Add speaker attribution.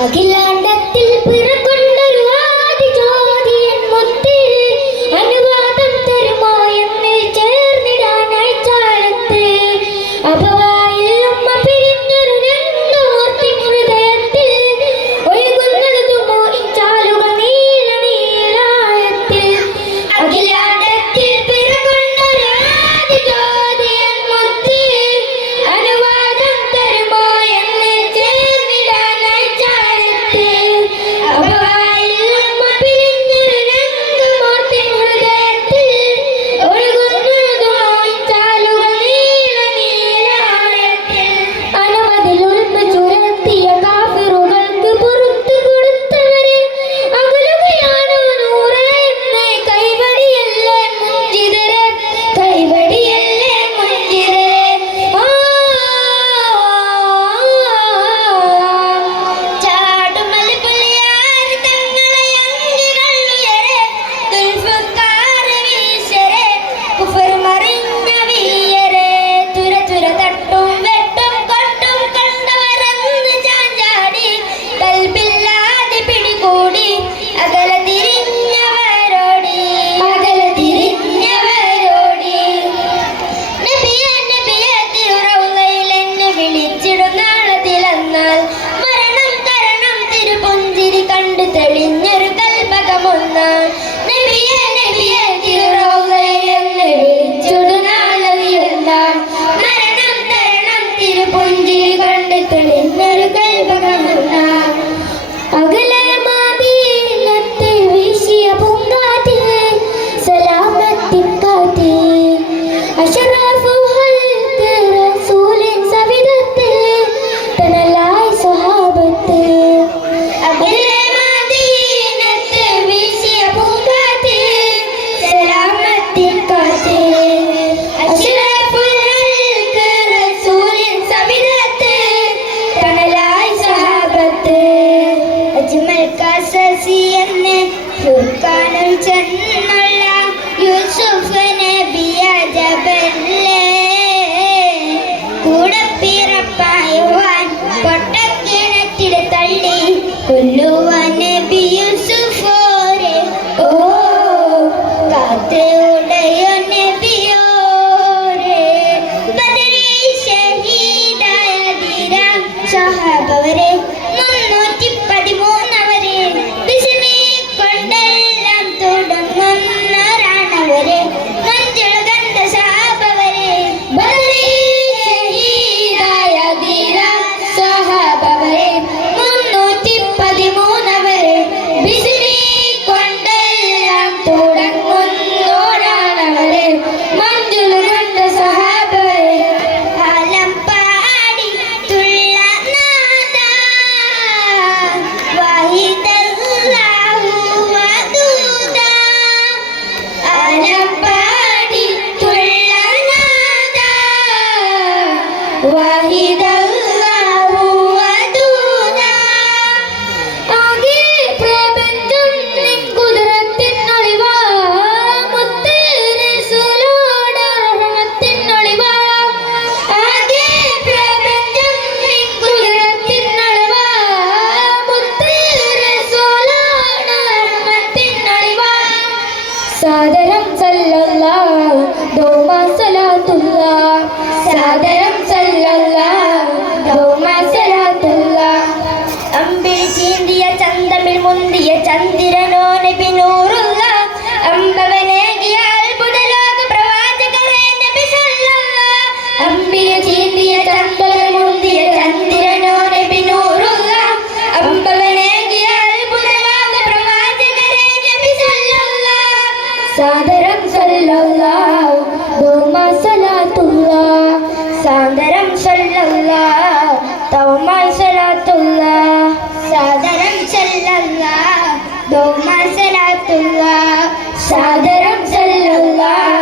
Speaker 1: അഖിലാണ്ടത്തിൽ പിറ
Speaker 2: അജ്മൽ കസസിയെന്ന് ചുക്കാനും ചെന്ന
Speaker 1: 唯一的
Speaker 2: മുന്തിയ ചന്ദ്രനോ നബി നൂറുള്ള
Speaker 1: അമ്പവനേകിയ അത്ഭുത
Speaker 2: ലോക പ്രവാചകരെ നബി
Speaker 1: സല്ലല്ല. അമ്പിയ ചീന്തിയ ചന്ദ്രൻ മുന്തിയ ചന്ദ്രനോ നബി നൂറുള്ള അമ്പവനേകിയ അത്ഭുത ലോക
Speaker 2: പ്രവാചകരെ നബി സല്ലല്ല.
Speaker 1: സാദരം സല്ലല്ലാഹു ദോമ സലാത്തുള്ള.
Speaker 2: دوما صلاة الله
Speaker 1: صادرا صلى الله